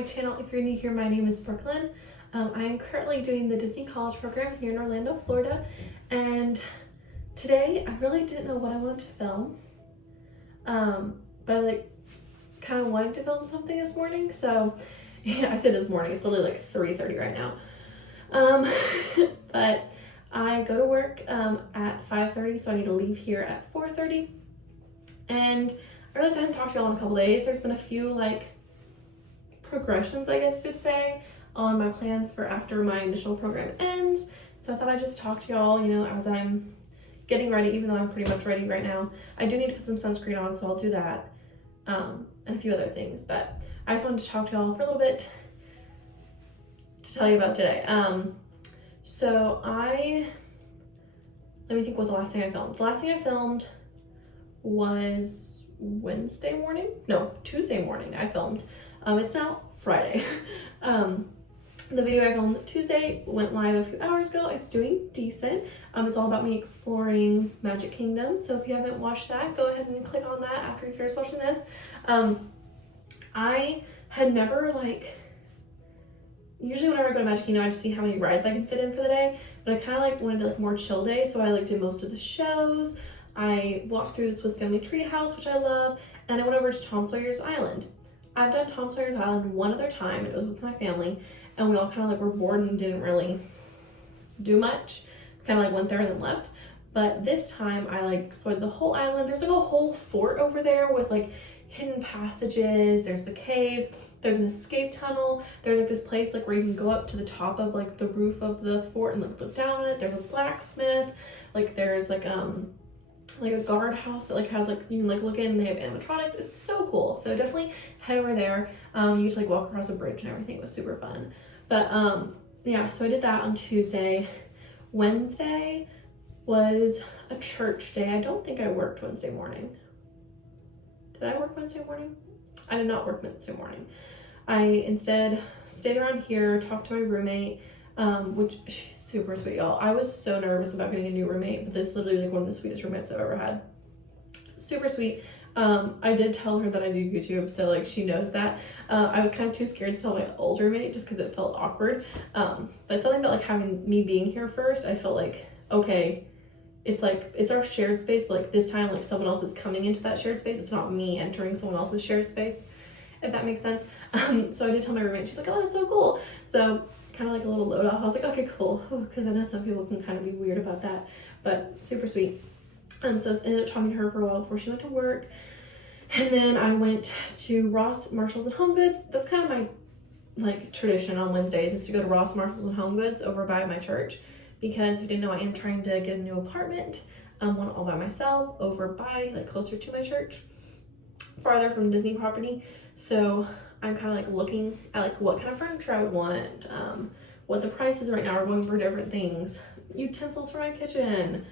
my channel. If you're new here, my name is Brookelynne. I am currently doing the Disney College program here in Orlando, Florida, and today I really didn't know what I wanted to film, but I kind of wanted to film something this morning, so yeah, I said this morning, it's literally 3:30 right now, but I go to work at 5:30, so I need to leave here at 4:30, and I realized I hadn't talked to y'all in a couple days. There's been a few progressions, I guess you could say, on my plans for after my initial program ends. So I thought I'd just talk to y'all, as I'm getting ready, even though I'm pretty much ready right now. I do need to put some sunscreen on, so I'll do that, and a few other things. But I just wanted to talk to y'all for a little bit to tell you about today. So let me think what the last thing I filmed. The last thing I filmed was Tuesday morning I filmed. It's now Friday. The video I filmed Tuesday went live a few hours ago. It's doing decent. It's all about me exploring Magic Kingdom. So if you haven't watched that, go ahead and click on that after you finish watching this. I had never usually whenever I go to Magic Kingdom, I just see how many rides I can fit in for the day. But I kind of wanted a more chill day, so I did most of the shows. I walked through the Swiss Family Treehouse, which I love, and I went over to Tom Sawyer's Island. I've done Tom Sawyer's Island one other time, and it was with my family, and we all kind of were bored and didn't really do much. Kind of went there and then left. But this time I explored the whole island. There's a whole fort over there with hidden passages. There's the caves. There's an escape tunnel. There's this place where you can go up to the top of the roof of the fort and look down on it. There's a blacksmith. There's a guardhouse that has you can look in and they have animatronics. It's so cool. So definitely head over there. You get to walk across a bridge and everything. It was super fun. But yeah, so I did that on Tuesday. Wednesday was a church day. I don't think I worked Wednesday morning. Did I work Wednesday morning? I did not work Wednesday morning. I instead stayed around here, talked to my roommate, which she's super sweet, y'all. I was so nervous about getting a new roommate, but this is literally one of the sweetest roommates I've ever had. Super sweet. I did tell her that I do YouTube, so she knows that. I was kind of too scared to tell my old roommate just because it felt awkward. But something about having me being here first, I felt okay, it's our shared space, but this time someone else is coming into that shared space. It's not me entering someone else's shared space, if that makes sense. So I did tell my roommate. She's oh, that's so cool. So kind of a little load off. I was okay, cool, because I know some people can kind of be weird about that, but super sweet. So I ended up talking to her for a while before she went to work, and then I went to Ross, Marshalls, and Home Goods. That's kind of my tradition on Wednesdays, is to go to Ross, Marshalls, and Home Goods over by my church, because if you didn't know, I am trying to get a new apartment, one all by myself over by closer to my church, farther from Disney property. So I'm kind of looking at what kind of furniture I would want, what the prices right now are going for different things, utensils for my kitchen,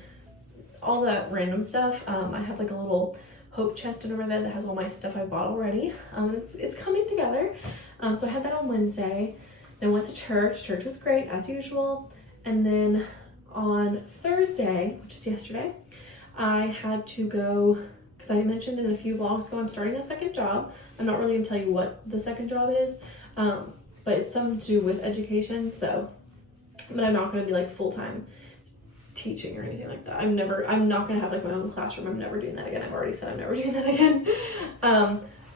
all that random stuff. I have a little hope chest under my bed that has all my stuff I bought already. It's coming together. So I had that on Wednesday, then went to church. Church was great as usual. And then on Thursday, which is yesterday, I had to go, because I mentioned in a few vlogs ago, I'm starting a second job. I'm not really gonna tell you what the second job is, but it's something to do with education. So, but I'm not gonna be full-time teaching or anything like that. I'm not gonna have my own classroom. I'm never doing that again. I've already said I'm never doing that again.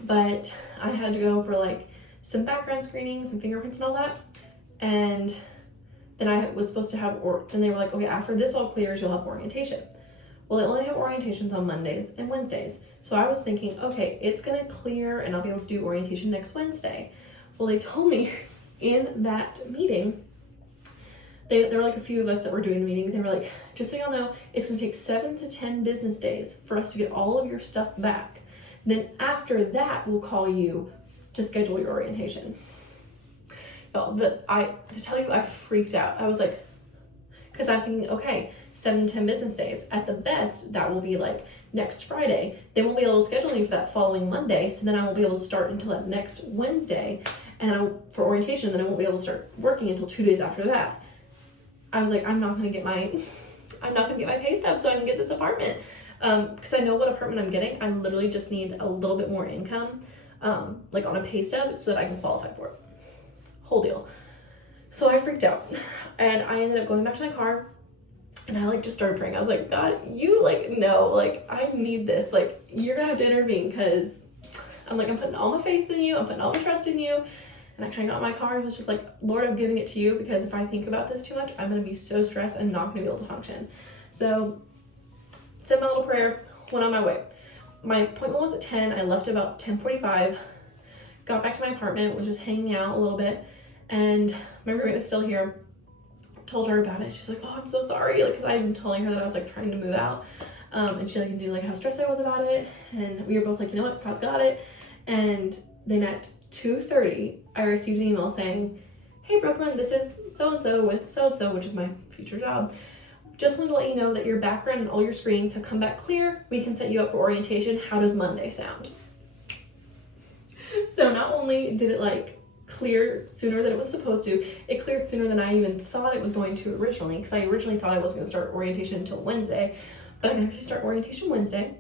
But I had to go for some background screenings and fingerprints and all that. And then I was supposed to have, then they were okay, after this all clears, you'll have orientation. Well, they only have orientations on Mondays and Wednesdays. So I was thinking, okay, it's gonna clear and I'll be able to do orientation next Wednesday. Well, they told me in that meeting, there were a few of us that were doing the meeting. They were just so y'all know, it's gonna take 7 to 10 business days for us to get all of your stuff back. Then after that, we'll call you to schedule your orientation. Y'all, to tell you, I freaked out. I was because I'm thinking, okay, 7 to 10 business days. At the best, that will be next Friday. They won't be able to schedule me for that following Monday, so then I won't be able to start until that next Wednesday. And for orientation, then I won't be able to start working until 2 days after that. I was I'm not gonna get my pay stub so I can get this apartment. Because I know what apartment I'm getting. I literally just need a little bit more income, on a pay stub, so that I can qualify for it. whole deal. So I freaked out and I ended up going back to my car and I like just started praying. I was like, God, you like, no, like I need this. Like you're gonna have to intervene because I'm like, I'm putting all my faith in you. I'm putting all my trust in you. And I kind of got in my car and was just like, Lord, I'm giving it to you because if I think about this too much, I'm gonna be so stressed and not gonna be able to function. So said my little prayer, went on my way. My appointment was at 10. I left about 10:45. Got back to my apartment, was just hanging out a little bit, and my roommate was still here. Told her about it. She's like, oh, I'm so sorry. Like, cause I'd been telling her that I was like trying to move out. And she like knew like how stressed I was about it. And we were both like, you know what, God's got it. And then at 2:30, I received an email saying, hey, Brookelynne, this is so-and-so with so-and-so, which is my future job. Just wanted to let you know that your background and all your screenings have come back clear. We can set you up for orientation. How does Monday sound? So not only did it like clear sooner than it was supposed to, it cleared sooner than I even thought it was going to originally, because I originally thought I wasn't going to start orientation until Wednesday, but I can actually start orientation Wednesday.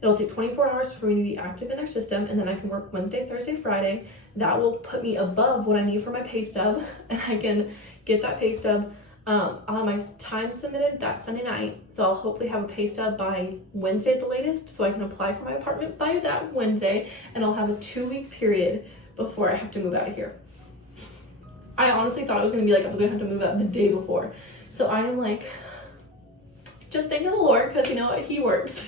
It'll take 24 hours for me to be active in their system, and then I can work Wednesday, Thursday, Friday. That will put me above what I need for my pay stub, and I can get that pay stub. I'll have my time submitted that Sunday night, so I'll hopefully have a pay stub by Wednesday at the latest, so I can apply for my apartment by that Wednesday, and I'll have a 2-week period before I have to move out of here. I honestly thought it was gonna be like I was gonna have to move out the day before. So I am like, just thanking the Lord, because you know what, He works.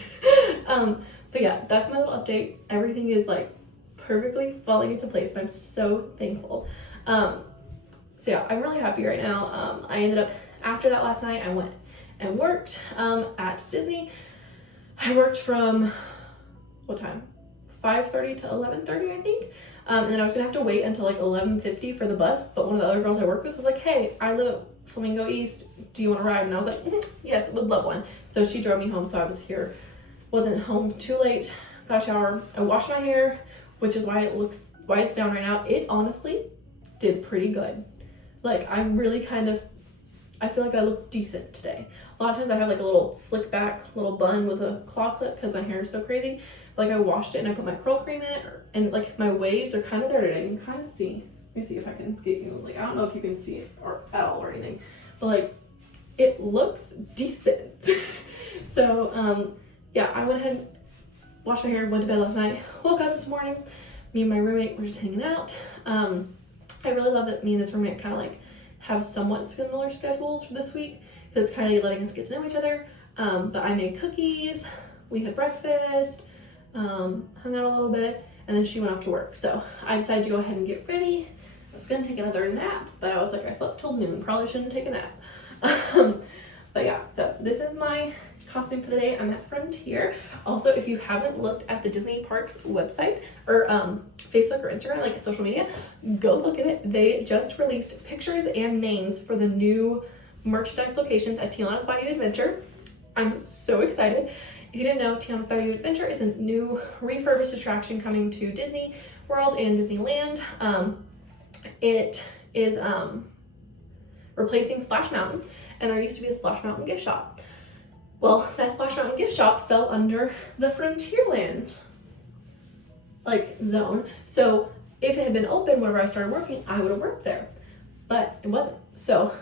But yeah, that's my little update. Everything is like perfectly falling into place, and I'm so thankful. So yeah, I'm really happy right now. I ended up, after that last night, I went and worked at Disney. I worked from, what time? 5:30 to 11:30, I think. And then I was gonna have to wait until like 11:50 for the bus, but one of the other girls I worked with was like, hey, I live at Flamingo East, do you want to ride? And I was like, yes, would love one. So she drove me home, so I was here, wasn't home too late, got a shower, I washed my hair, which is why it's down right now. It honestly did pretty good. Like, I'm really kind of, I feel like I look decent today. A lot of times I have like a little slick back, little bun with a claw clip because my hair is so crazy. Like I washed it and I put my curl cream in it, and like my waves are kind of there today. You can kind of see. Let me see if I can get you, like, I don't know if you can see it or at all or anything, but like it looks decent. So yeah, I went ahead and washed my hair, went to bed last night, woke up this morning, me and my roommate were just hanging out. I really love that me and this roommate kind of like have somewhat similar schedules for this week, because it's kind of like letting us get to know each other. But I made cookies, we had breakfast, hung out a little bit, and then she went off to work. So I decided to go ahead and get ready. I was gonna take another nap, but I was like, I slept till noon, probably shouldn't take a nap. But yeah, so this is my costume for the day. I'm at Frontier. Also, if you haven't looked at the Disney Parks website or Facebook or Instagram, like social media, go look at it. They just released pictures and names for the new merchandise locations at Tiana's Bayou Adventure. I'm so excited. If you didn't know, Tiana's Bayou Adventure is a new refurbished attraction coming to Disney World and Disneyland. It is replacing Splash Mountain, and there used to be a Splash Mountain gift shop. Well, that Splash Mountain gift shop fell under the Frontierland like zone. So if it had been open whenever I started working, I would have worked there, but it wasn't. So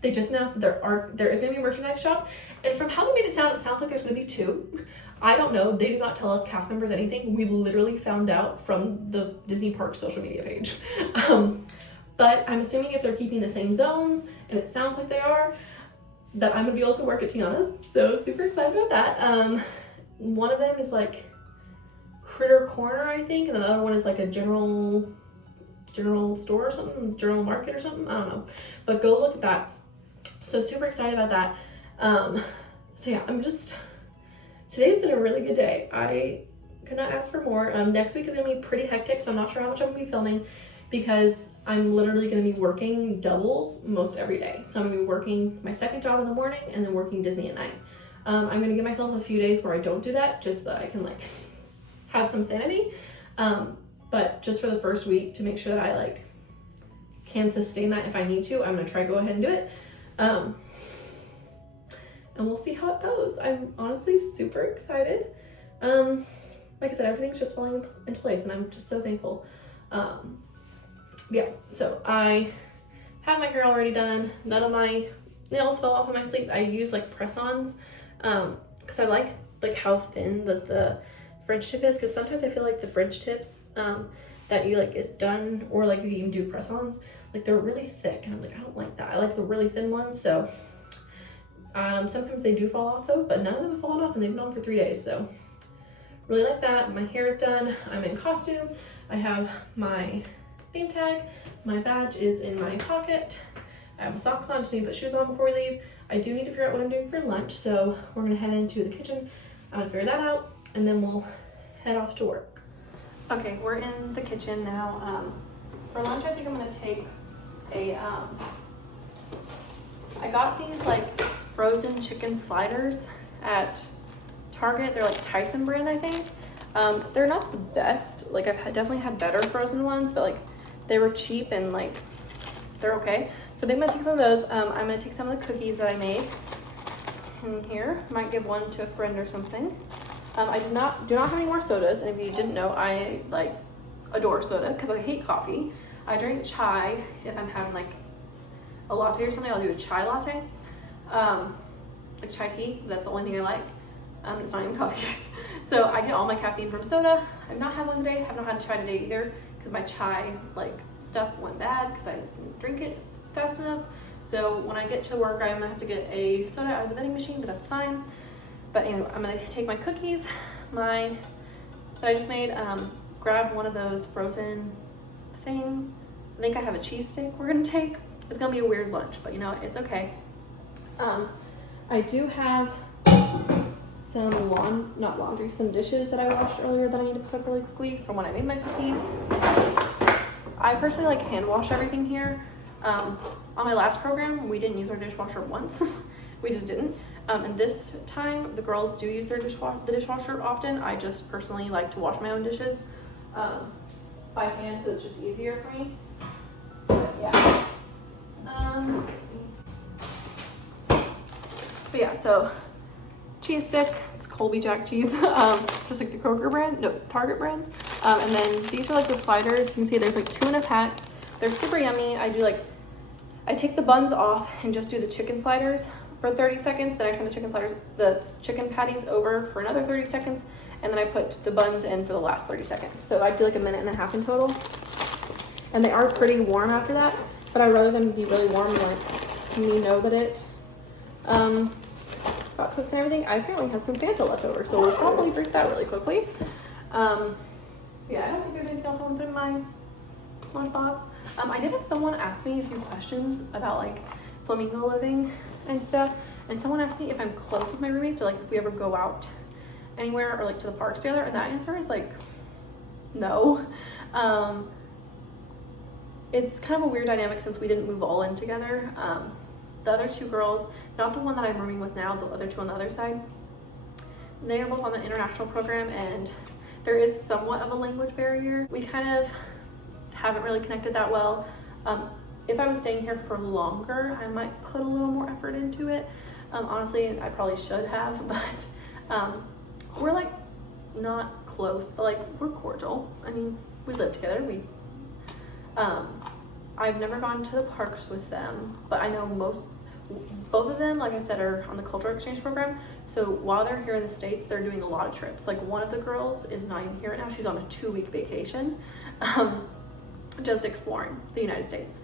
they just announced that there is going to be a merchandise shop, and from how they made it sounds like there's going to be 2. I don't know. They did not tell us cast members anything. We literally found out from the Disney Parks social media page. But I'm assuming if they're keeping the same zones, and it sounds like they are, that I'm gonna be able to work at Tiana's. So super excited about that. One of them is like Critter Corner, I think, and the other one is like a general store or something, general market or something. I don't know. But go look at that. So super excited about that. So yeah, today's been a really good day. I could not ask for more. Next week is gonna be pretty hectic, so I'm not sure how much I'm gonna be filming, because I'm literally gonna be working doubles most every day. So I'm gonna be working my second job in the morning and then working Disney at night. I'm gonna give myself a few days where I don't do that, just so that I can like have some sanity. But just for the first week, to make sure that I like can sustain that if I need to, I'm gonna try to go ahead and do it. And we'll see how it goes. I'm honestly super excited. Like I said, everything's just falling into place, and I'm just so thankful. Yeah, so I have my hair already done. None of my nails fell off in my sleep. I use like press-ons because I like how thin the French tip is, because sometimes I feel like the French tips that you like get done, or like you even do press-ons, like they're really thick, and I'm like, I don't like that. I like the really thin ones. So sometimes they do fall off though, but none of them have fallen off, and they've been on for 3 days. So really like that. My hair is done. I'm in costume. I have my name tag. My badge is in my pocket. I have my socks on, just need to put shoes on before we leave. I do need to figure out what I'm doing for lunch, so we're gonna head into the kitchen. I'm gonna figure that out, and then we'll head off to work. Okay, we're in the kitchen now. For lunch, I think I'm gonna take a, I got these like frozen chicken sliders at Target. They're like Tyson brand, I think. They're not the best. Like I've definitely had better frozen ones, but like they were cheap and like they're okay. So I think I'm gonna take some of those. I'm gonna take some of the cookies that I made in here. Might give one to a friend or something. I do not have any more sodas, and if you didn't know, I like adore soda because I hate coffee. I drink chai if I'm having like a latte or something. I'll do a chai latte, like chai tea. That's the only thing I like. It's not even coffee. So I get all my caffeine from soda. I've not had one today. I've not had a chai today either because my chai like stuff went bad because I didn't drink it fast enough. So when I get to work, I'm gonna have to get a soda out of the vending machine, but that's fine. But anyway, I'm gonna take my cookies, that I just made, grab one of those frozen things. I think I have a cheese stick we're gonna take. It's gonna be a weird lunch, but you know, it's okay. I do have some not laundry, some dishes that I washed earlier that I need to put up really quickly from when I made my cookies. I personally like hand wash everything here. On my last program, we didn't use our dishwasher once. We just didn't. And this time, the girls do use the dishwasher often. I just personally like to wash my own dishes by hand, because it's just easier for me. But yeah. But yeah, so cheese stick. It's Colby Jack cheese, just like the Kroger brand, no, Target brand. And then these are like the sliders. You can see there's like 2 in a pack. They're super yummy. I take the buns off and just do the chicken sliders for 30 seconds. Then I turn the chicken patties over for another 30 seconds. And then I put the buns in for the last 30 seconds. So I do like 1.5 minutes in total. And they are pretty warm after that, but I'd rather them be really warm and like me know that it got cooked and everything. I apparently have some Fanta left over, so we'll probably drink that really quickly. Yeah, I don't think there's anything else I want to put in my lunchbox. I did have someone ask me a few questions about like flamingo living and stuff, and someone asked me if I'm close with my roommates, or like if we ever go out anywhere or like to the parks together, and that answer is like no. It's kind of a weird dynamic since we didn't move all in together. The other 2 girls, not the one that I'm rooming with now, the other 2 on the other side, they are both on the international program, and there is somewhat of a language barrier. We kind of haven't really connected that well. If I was staying here for longer, I might put a little more effort into it. Honestly, I probably should have, but we're like not close, but like we're cordial. I mean, we live together. I've never gone to the parks with them, but I know both of them, like I said, are on the cultural exchange program. So while they're here in the States, they're doing a lot of trips. Like one of the girls is not even here right now. She's on a 2-week vacation, just exploring the United States,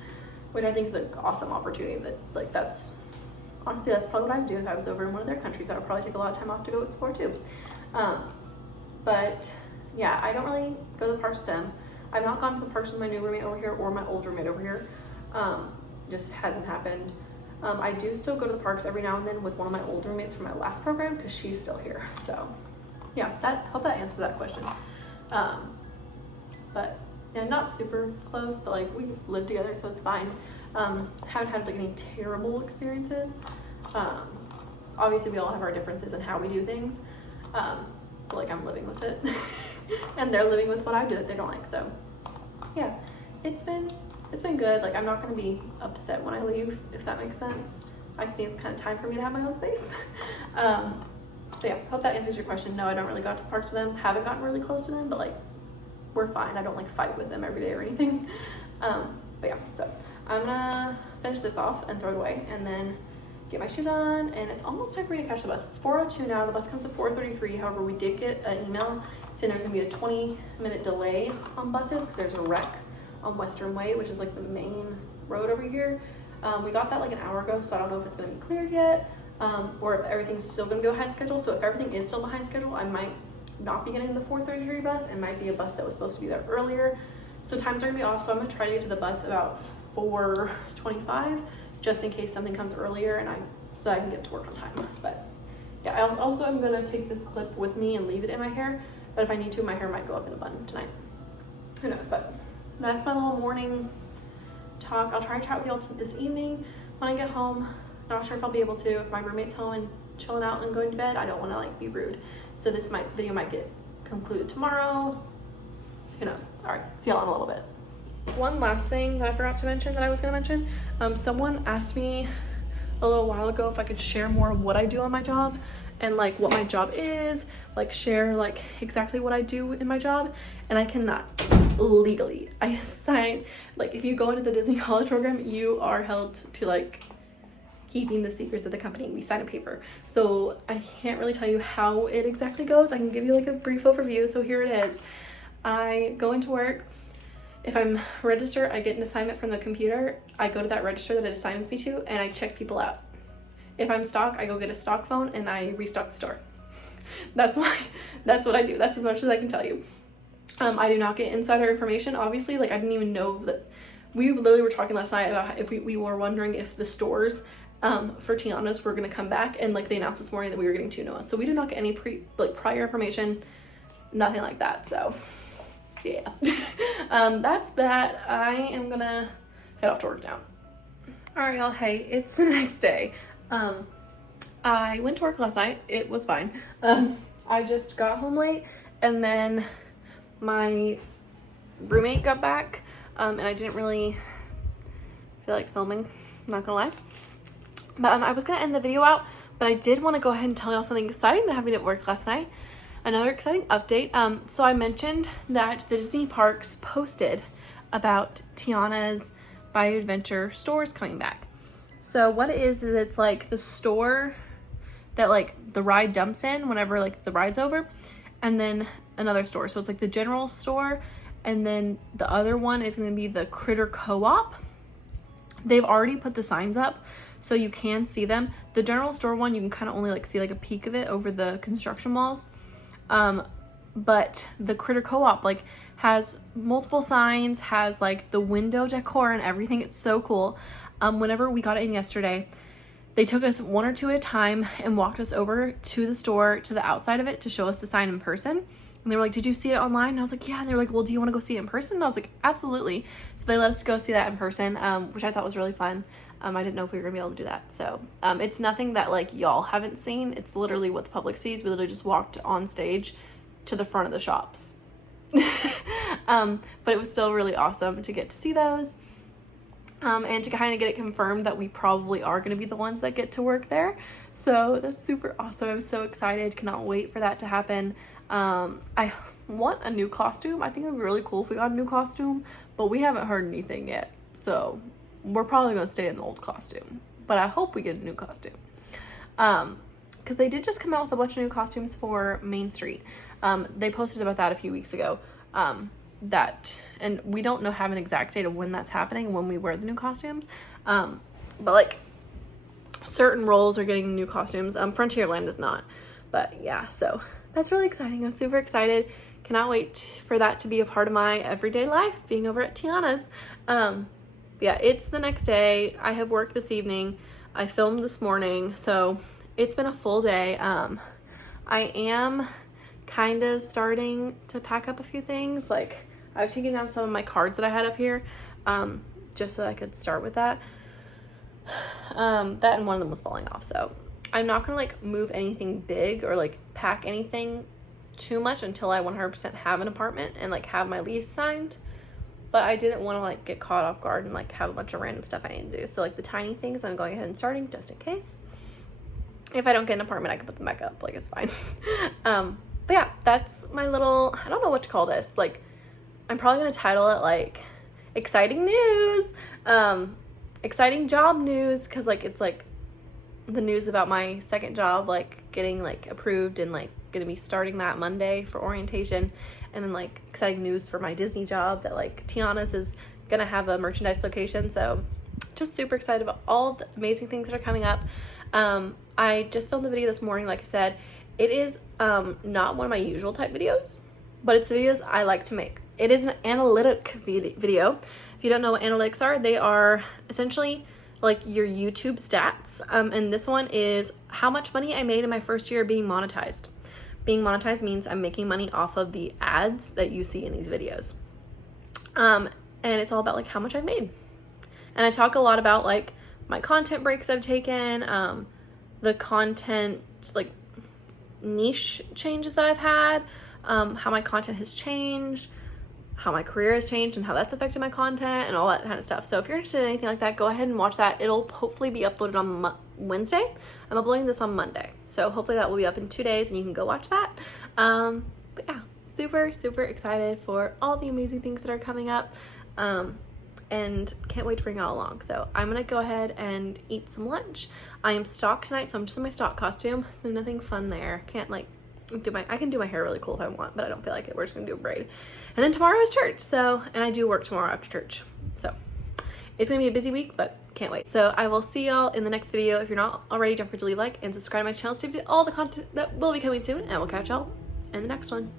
which I think is an awesome opportunity. That's probably what I would do if I was over in one of their countries. I would probably take a lot of time off to go explore too. But yeah, I don't really go to the parks with them. I've not gone to the parks with my new roommate over here or my old roommate over here. Just hasn't happened. I do still go to the parks every now and then with one of my old roommates from my last program because she's still here. So yeah, hope that answers that question. But yeah, not super close, but like we live together, so it's fine. Haven't had like any terrible experiences. Obviously we all have our differences in how we do things. But like I'm living with it and they're living with what I do that they don't like. So yeah, it's been good. Like I'm not gonna be upset when I leave, if that makes sense. I think it's kind of time for me to have my own space. So yeah, hope that answers your question. No, I don't really go out to the parks with them. Haven't gotten really close to them, but like we're fine. I don't like fight with them every day or anything. But yeah, so I'm gonna finish this off and throw it away and then get my shoes on, and it's almost time for me to catch the bus. It's 4:02 now. The bus comes at 4:33. However, we did get an email saying there's gonna be a 20-minute delay on buses because there's a wreck on Western Way, which is like the main road over here. We got that like an hour ago, so I don't know if it's gonna be cleared yet, or if everything's still gonna go behind schedule. So if everything is still behind schedule, I might not be getting the 4:33 bus. It might be a bus that was supposed to be there earlier. So times are gonna be off, so I'm gonna try to get to the bus about 4:25, just in case something comes earlier and so that I can get to work on time. But yeah, I also am gonna take this clip with me and leave it in my hair, but if I need to, my hair might go up in a bun tonight. Who knows? But that's my little morning talk. I'll try to chat with y'all this evening when I get home. Not sure if I'll be able to. If my roommate's home and chilling out and going to bed, I don't want to like be rude. So this video might get concluded tomorrow. Who knows? All right, see y'all in a little bit. One last thing that I forgot to mention that I was gonna mention. Someone asked me a little while ago if I could share more of what I do on my job and like what my job is, like share like exactly what I do in my job, and I cannot legally. I sign, like if you go into the Disney College program, you are held to like keeping the secrets of the company. We sign a paper, so I can't really tell you how it exactly goes. I can give you like a brief overview. So here it is. I go into work. If I'm registered, I get an assignment from the computer. I go to that register that it assigns me to, and I check people out. If I'm stock, I go get a stock phone and I restock the store. That's what I do. That's as much as I can tell you. I do not get insider information, obviously. Like I didn't even know that. We literally were talking last night about if we were wondering if the stores for Tiana's were gonna come back, and like they announced this morning that we were getting 2 new ones. So we do not get any prior information, nothing like that. So yeah. That's that. I am gonna head off to work now. All right, y'all. Hey, it's the next day. I went to work last night. It was fine. I just got home late, and then my roommate got back, and I didn't really feel like filming, not gonna lie. But I was gonna end the video out, but I did want to go ahead and tell y'all something exciting that happened at work last night. Another exciting update. So I mentioned that the Disney parks posted about Tiana's Bayou Adventure stores coming back. So what it is it's like the store that like the ride dumps in whenever like the ride's over, and then another store. So it's like the general store, and then the other one is going to be the Critter Co-op. They've already put the signs up, so you can see them. The general store one, you can kind of only like see like a peek of it over the construction walls. But the Critter Co-op like has multiple signs, has like the window decor and everything. It's so cool. Whenever we got it in yesterday, they took us 1 or 2 at a time and walked us over to the store, to the outside of it, to show us the sign in person. And they were like, did you see it online? And I was like, yeah. And they were like, well, do you want to go see it in person? And I was like, absolutely. So they let us go see that in person, which I thought was really fun. I didn't know if we were gonna be able to do that. So it's nothing that like y'all haven't seen. It's literally what the public sees. We literally just walked on stage to the front of the shops. But it was still really awesome to get to see those. And to kind of get it confirmed that we probably are going to be the ones that get to work there. So that's super awesome. I'm so excited. Cannot wait for that to happen. I want a new costume. I think it would be really cool if we got a new costume, but we haven't heard anything yet. So we're probably going to stay in the old costume, but I hope we get a new costume. Because they did just come out with a bunch of new costumes for Main Street. They posted about that a few weeks ago. And we don't have an exact date of when that's happening, when we wear the new costumes, but like certain roles are getting new costumes. Frontierland is not, but yeah, so that's really exciting. I'm super excited. Cannot wait for that to be a part of my everyday life, being over at Tiana's. Yeah, it's the next day. I have work this evening. I filmed this morning, so it's been a full day. I am kind of starting to pack up a few things. Like I've taken down some of my cards that I had up here, just so I could start with that. That and one of them was falling off. So I'm not gonna like move anything big or like pack anything too much until I 100% have an apartment and like have my lease signed. But I didn't want to like get caught off guard and like have a bunch of random stuff I need to do. So like the tiny things I'm going ahead and starting just in case. If I don't get an apartment, I can put them back up. Like it's fine. But yeah, that's my little, I don't know what to call this, like I'm probably gonna title it like exciting news, exciting job news, because like it's like the news about my second job like getting like approved and like gonna be starting that Monday for orientation, and then like exciting news for my Disney job that like Tiana's is gonna have a merchandise location. So just super excited about all the amazing things that are coming up. I just filmed a video this morning. Like I said, it is not one of my usual type videos, but it's the videos I like to make. It is an analytic video. If you don't know what analytics are, they are essentially like your YouTube stats. And this one is how much money I made in my first year being monetized. Being monetized means I'm making money off of the ads that you see in these videos. And it's all about like how much I've made. And I talk a lot about like my content breaks I've taken, the content like niche changes that I've had, how my content has changed, how my career has changed and how that's affected my content and all that kind of stuff. So if you're interested in anything like that, go ahead and watch that. It'll hopefully be uploaded on Wednesday. I'm uploading this on Monday. So hopefully that will be up in 2 days and you can go watch that. But yeah, super, super excited for all the amazing things that are coming up. And can't wait to bring it all along. So I'm gonna go ahead and eat some lunch. I am stocked tonight, so I'm just in my stock costume. So nothing fun there. Can't like I can do my hair really cool if I want, but I don't feel like it. We're just gonna do a braid. And then tomorrow is church, so, and I do work tomorrow after church. So it's gonna be a busy week, but can't wait. So I will see y'all in the next video. If you're not already, don't forget to leave a like and subscribe to my channel so you get all the content that will be coming soon, and we'll catch y'all in the next one.